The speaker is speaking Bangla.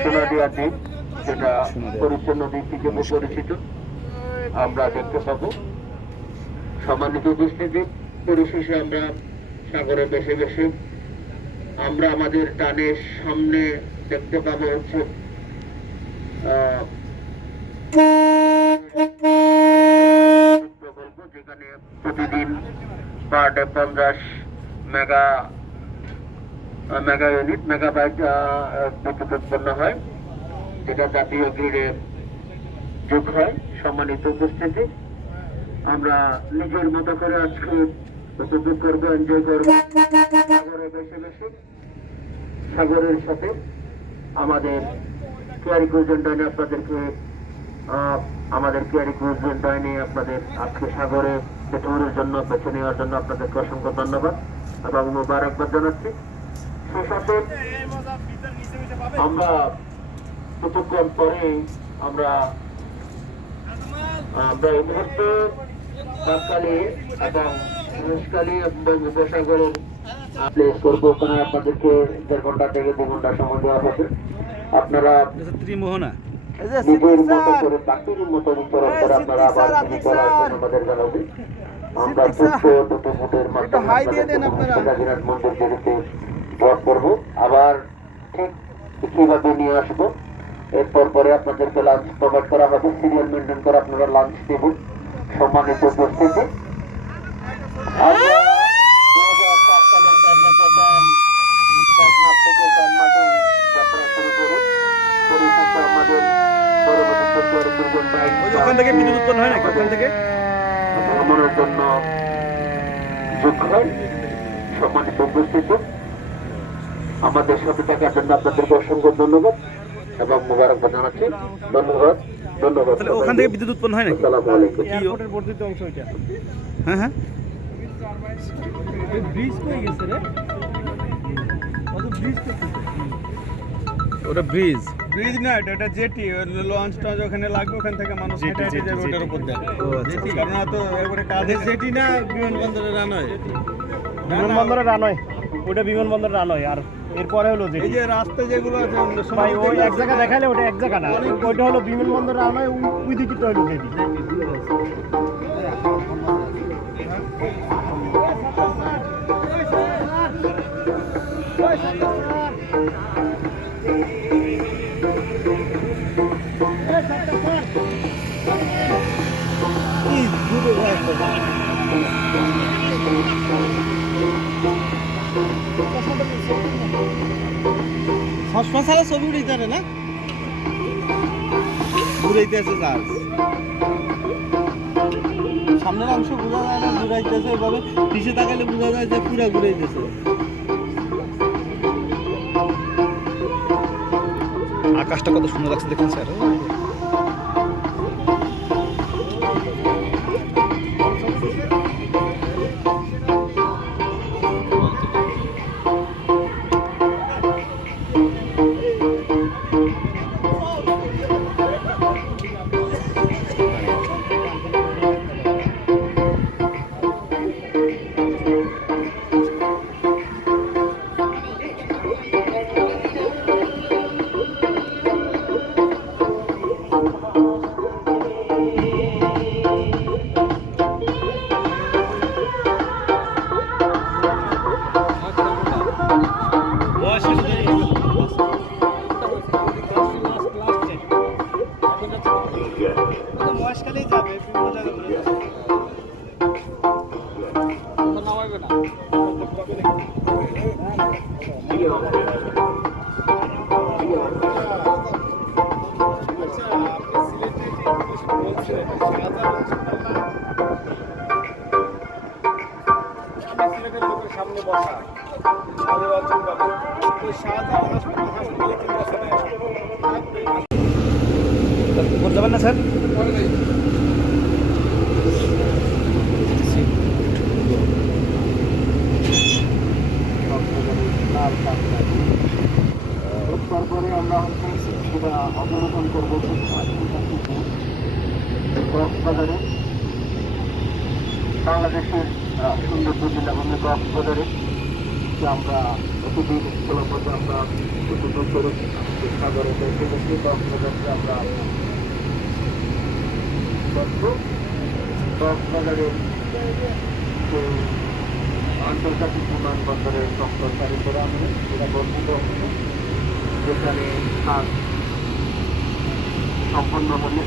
সোনাদিয়া দ্বীপ, যেটা পরিচ্ছন্ন দ্বীপ হিসেবে পরিচিত, আমরা দেখতে পাবো। সম্মানিত উপস্থিতি, পরিশেষে আমরা সাগরে বেশি বেশি আমরা আমাদের ডানের সামনে দেখতে পাবো হচ্ছে প্রকল্প, যেখানে প্রতিদিন per day 50 mega unit megabyte বিদ্যুৎ উৎপন্ন হয়, যেটা জাতীয় গ্রিডে যোগ হয়। সম্মানিত উপস্থিতি, আমরা নিজের মতো করে আজকে উপভোগ করবো, এনজয় করবো সাগরে বেশি বেশি। সাগরের সাথে আমাদের কেয়ারি ক্রুজের ডাইনে আমাদের কেয়ারি ক্রুজের ডাইনে আপনাদের আজকে সাগরে ট্যুরের জন্য বেছে নেওয়ার জন্য আপনাদেরকে অসংখ্য ধন্যবাদ এবং মোবারকবাদ জানাচ্ছি। সেই সাথে আমরা কিছুক্ষণ পরে আমরা এই মুহূর্তে সরকারি এবং মহেশখালী এবং উপসাগরের প্লেস করবো। ওখানে আপনাদেরকে 1.5 ঘন্টা থেকে 2 ঘন্টা সময় দেওয়া হবে। আপনারা নিজের মতো করে প্রাকৃতিক মতো বিচরণ করে আপনারা আবার চলার জন্য আমাদের জানাবে। আমরা ছোট্ট দুটো ফুটের মাধ্যমে কাজীনাথ মন্দির যেতে ড্রপ করবো, আবার ঠিক কিভাবে নিয়ে আসবো। এরপর পরে আপনাদেরকে লাঞ্চ প্রোভাইড করা হবে, সিরিয়াল মেনটেন করে আপনারা লাঞ্চ দেবেন। সম্মানিত উপস্থিতি, ওখান থেকে বিদ্যুৎ উৎপন্ন হয় নাকি? ওখান থেকে ভ্রমণের জন্য যোগ হয়। সম্মানিত উপস্থিতি, আমাদের সাথে থাকার জন্য আপনাদেরকে অসংখ্য ধন্যবাদ এবং মোবারকবাদ জানাচ্ছি। ধন্যবাদ। তাহলে ওখান থেকে বিদ্যুৎ উৎপন্ন হয় নাকি? আসসালামু আলাইকুম। এয়ারপোর্টের বর্ধিত অংশ এটা। হ্যাঁ হ্যাঁ, ব্রিজ কই গেছে রে? কত ব্রিজ করতেছে? ওটা ব্রিজ ব্রিজ না, এটা জেটি। লঞ্চটা ওখানে লাগবে, ওখান থেকে মানুষ হেঁটে হেঁটে যাবে ওটার উপর দিয়ে। জেটি কারণ তো একবারে কাঁধে জেটি না, বিমানবন্দরের রানওয়ে। বিমানবন্দরের রানওয়ে, ওটা বিমানবন্দরের রানওয়ে। আর এরপরে হলো যে এই যে রাস্তা যেগুলো আছে ভাই, ওই এক জায়গা দেখাইলে ওটা এক জায়গা না, ওইটা হলো বিমানবন্দরের রানওয়ে, ওই দিকে তো হলো জেটি। সবসময় সারা ছবি উড়াইতে না, ঘুরাইতেছে জাহাজ। সামনের অংশ বোঝা যায় না, ঘুরাইতেছে এভাবে। পিছিয়ে তাকালে বোঝা যায় যে পুরা ঘুরাইতেছে। আকাশটা কত সুন্দর লাগছে দেখুন স্যার। মহেশখালী যাবে, বিভিন্ন জায়গায় নামাইবে না। সামনে বসা যাবেন না স্যার? তারপরে আমরা সেটা অবলোকন করবো কক্সবাজারে, বাংলাদেশের সুন্দরবন জেলা কক্সবাজারে আজকে আমরা এতদিন উপলব্ধ আমরা উপযোগ করেছি সাগরে দেখে দেখে কক্সবাজারকে আমরা কক্সবাজারের যে আন্তর্জাতিক বিমানবন্দরের সংস্কারী করে আনবে যেটা বর্ধিত যেখানে কাজ সম্পন্ন হলে